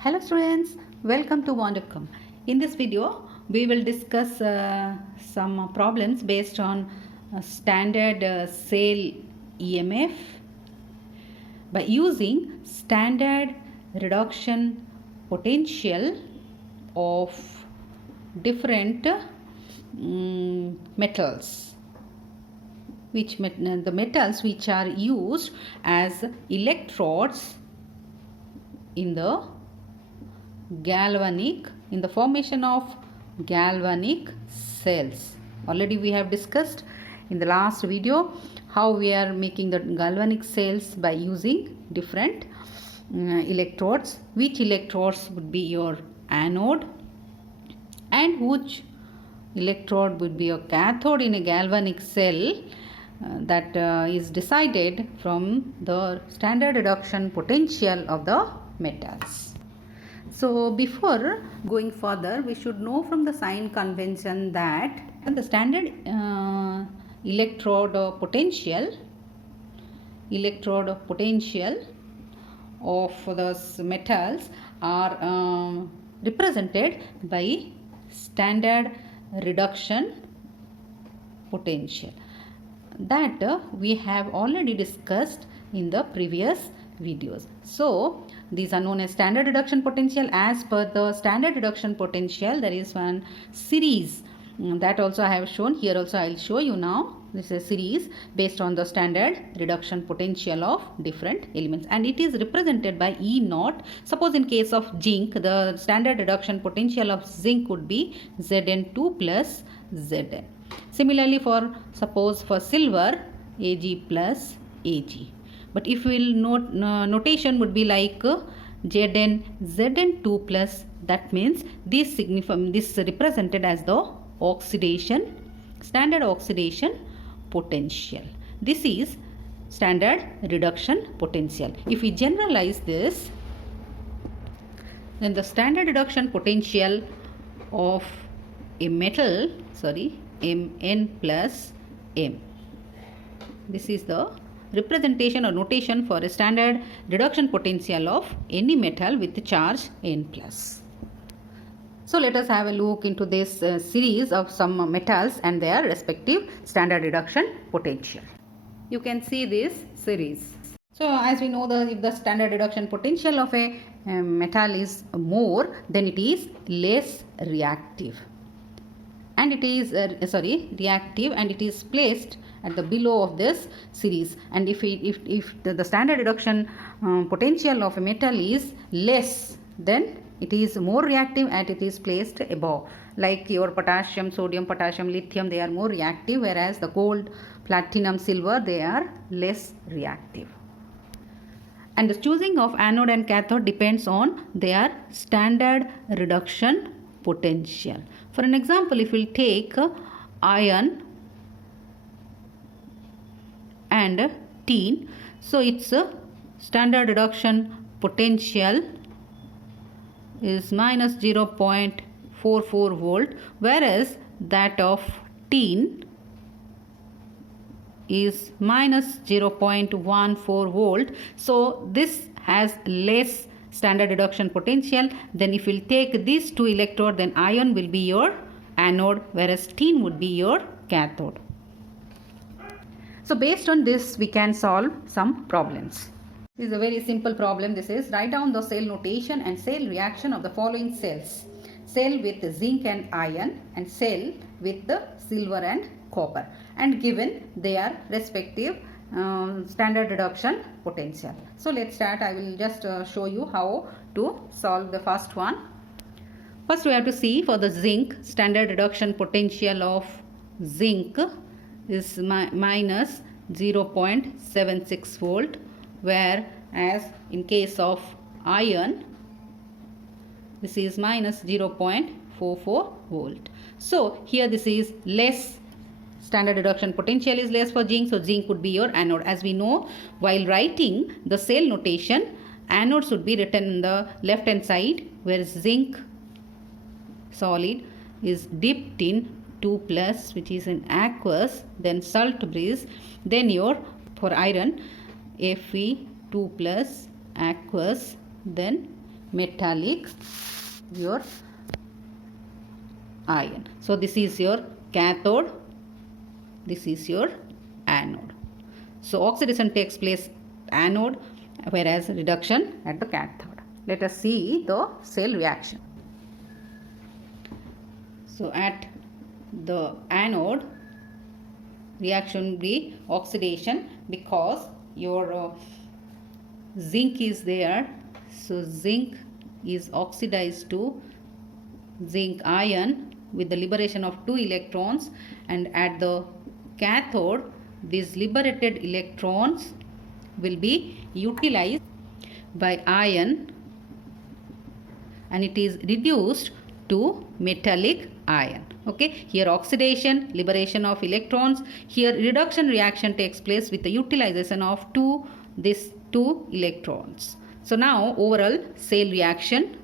Hello students, welcome to Wondercom. In this video, we will discuss some problems based on standard cell EMF by using standard reduction potential of different metals. The metals which are used as electrodes in the formation of galvanic cells. Already we have discussed in the last video how we are making the galvanic cells by using different electrodes. Which electrodes would be your anode and which electrode would be your cathode in a galvanic cell, that is decided from the standard reduction potential of the metals. So before going further, we should know from the sign convention that the standard electrode potential of those metals are represented by standard reduction potential, that we have already discussed in the previous videos. So these are known as standard reduction potential. As per the standard reduction potential, there is one series that also I have shown here. Also I will show you now. This is a series based on the standard reduction potential of different elements, and it is represented by E naught. Suppose in case of zinc, the standard reduction potential of zinc would be Zn2 plus Zn. Similarly, suppose for silver, Ag plus Ag. But if we will note, notation would be like Zn2 plus, that means this represented as the standard oxidation potential. This is standard reduction potential. If we generalize this, then the standard reduction potential of a metal, Mn plus M. This is the representation or notation for a standard reduction potential of any metal with charge N plus. So let us have a look into this series of some metals and their respective standard reduction potential. You can see this series. So as we know, if the standard reduction potential of a metal is more, then it is less reactive. And it is reactive, and it is placed at the below of this series. And if the standard reduction potential of a metal is less, then it is more reactive and it is placed above. Like your potassium, sodium, potassium, lithium, they are more reactive, whereas the gold, platinum, silver, they are less reactive. And the choosing of anode and cathode depends on their standard reduction potential. For an example, if we take iron and tin, so its standard reduction potential is minus 0.44 volt, whereas that of tin is minus 0.14 volt. So this has less standard reduction potential. Then if we take these two electrodes, then iron will be your anode, whereas tin would be your cathode. So based on this, we can solve some problems. This is a very simple problem. This is, write down the cell notation and cell reaction of the following cells: cell with zinc and iron, and cell with the silver and copper, and given their respective standard reduction potential. So let's start. I will just show you how to solve the first one. First we have to see for the zinc, standard reduction potential of zinc is minus 0.76 volt, whereas in case of iron this is minus 0.44 volt. So here this is less, standard reduction potential is less for zinc, so zinc would be your anode. As we know, while writing the cell notation, anodes would be written in the left hand side, whereas zinc solid is dipped in 2 plus, which is in aqueous, then salt breeze, then for iron Fe2 plus aqueous, then metallic your ion. So this is your cathode, this is your anode. So oxidation takes place anode, whereas reduction at the cathode. Let us see the cell reaction. So at the anode, reaction will be oxidation, because your zinc is there. So zinc is oxidized to zinc ion with the liberation of 2 electrons, and at the cathode these liberated electrons will be utilized by ion and it is reduced to metallic ion. Okay, here oxidation, liberation of electrons. Here reduction reaction takes place with the utilization of these two electrons. So now overall cell reaction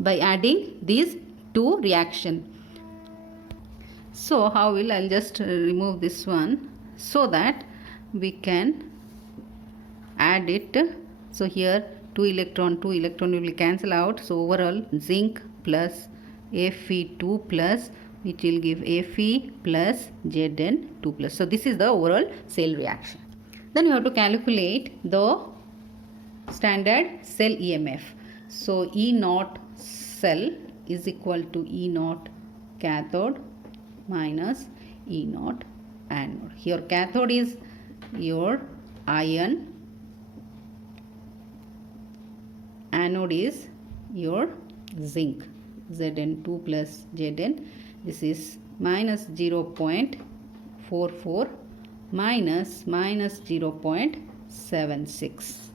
by adding these two reaction. So how will I'll just remove this one so that we can add it. So here 2 electron will cancel out. So overall zinc plus Fe2 plus, which will give Fe plus Zn2 plus. So this is the overall cell reaction. Then you have to calculate the standard cell EMF. So E naught cell is equal to E naught cathode minus E naught anode. Here cathode is your ion, anode is your zinc, Zn2 plus Zn. This is minus 0.44 minus 0.76.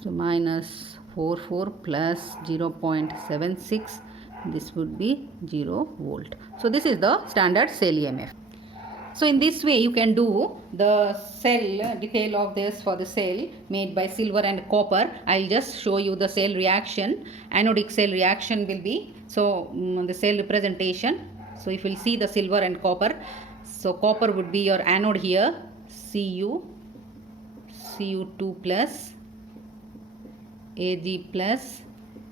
So minus 44 plus 0.76, this would be 0 volt. So this is the standard cell EMF. So in this way you can do the cell detail of this for the cell made by silver and copper. I'll just show you the cell reaction. Anodic cell reaction will be, so the cell representation. So if you'll see the silver and copper, so copper would be your anode here, Cu2 plus Ag plus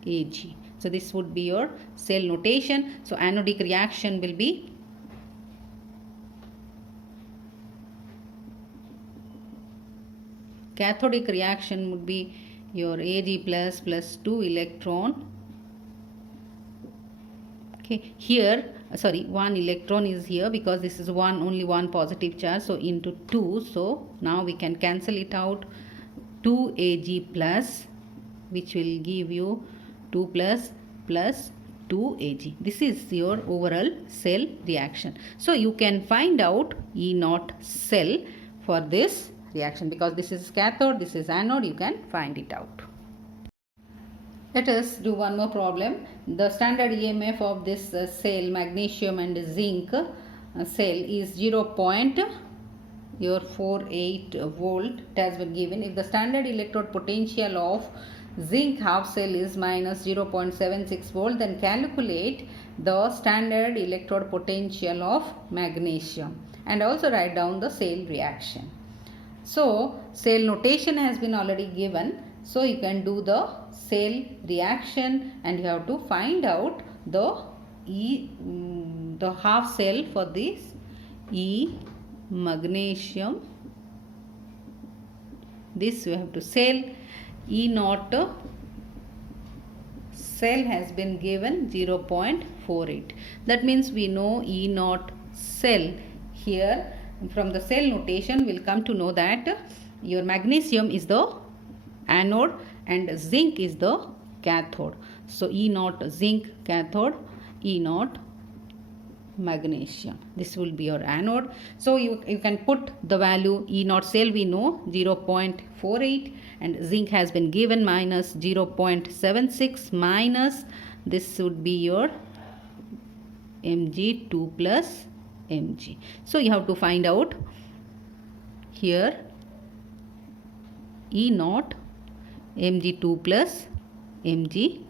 Ag. So this would be your cell notation. So anodic reaction will be cathodic reaction would be your Ag plus 2 electron. Okay, here sorry, 1 electron is here because this is only one positive charge, so into 2. So now we can cancel it out. 2 Ag plus, which will give you 2 plus 2 Ag. This is your overall cell reaction. So you can find out E naught cell for this reaction, because this is cathode, this is anode, you can find it out. Let us do one more problem. The standard EMF of this cell, magnesium and zinc cell, is 0.48 volt. It has been given. If the standard electrode potential of zinc half cell is minus 0.76 volt, then calculate the standard electrode potential of magnesium and also write down the cell reaction. So cell notation has been already given, so you can do the cell reaction and you have to find out the half cell for this E magnesium. This you have to cell E naught cell has been given 0.48. That means we know E naught cell. Here from the cell notation we'll come to know that your magnesium is the anode and zinc is the cathode. So E naught zinc cathode, E naught magnesium. This will be your anode. So you can put the value E naught cell, we know 0.48, and zinc has been given minus 0.76 minus this would be your Mg2 plus Mg. So you have to find out here E naught Mg2 plus Mg.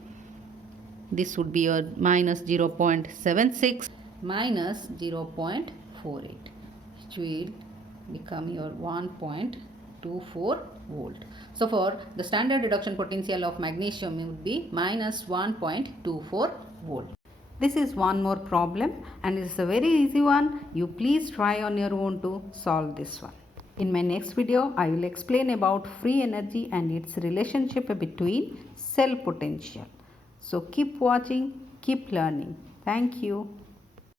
This would be your minus 0.76 minus 0.48, which will become your 1.24 volt. So for the standard reduction potential of magnesium would be minus 1.24 volt. This is one more problem and it is a very easy one. You please try on your own to solve this one. In my next video, I will explain about free energy and its relationship between cell potential. So keep watching, keep learning. Thank you.